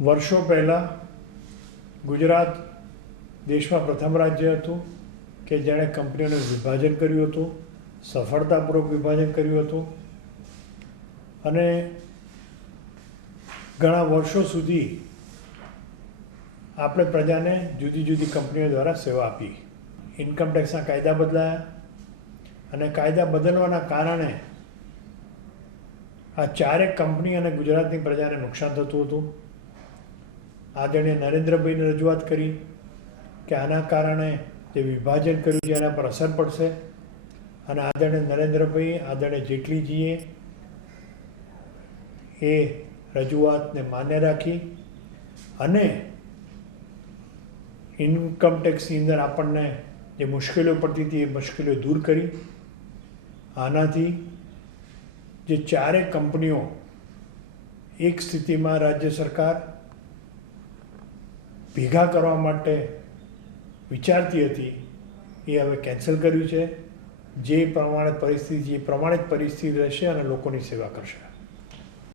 વર્ષો પહેલાં ગુજરાત દેશમાં પ્રથમ રાજ્ય હતું કે જેણે કંપનીઓનું વિભાજન કર્યું હતું, સફળતાપૂર્વક વિભાજન કર્યું હતું અને ઘણા વર્ષો સુધી આપણે પ્રજાને જુદી જુદી કંપનીઓ દ્વારા સેવા આપી. ઇન્કમટેક્સના કાયદા બદલાયા અને કાયદા બદલવાના કારણે આ ચારેક કંપની અને ગુજરાતની પ્રજાને નુકસાન થતું હતું. આદરણીય નરેન્દ્રભાઈને રજૂઆત કરી કે આના કારણે જે વિભાજન કર્યું છે એના પર અસર પડશે અને આદરણીય નરેન્દ્રભાઈ, આદરણીય જેટલીજીએ એ રજૂઆતને માન્ય રાખી અને ઇન્કમટેક્સની અંદર આપણને જે મુશ્કેલીઓ પડતી હતી એ મુશ્કેલીઓ દૂર કરી. આનાથી જે ચારેય કંપનીઓ એક સ્થિતિમાં રાજ્ય સરકાર ભેગા કરવા માટે વિચારતી હતી એ હવે કેન્સલ કર્યું છે. જે પ્રમાણે પરિસ્થિતિ રહેશે અને લોકોની સેવા કરશે.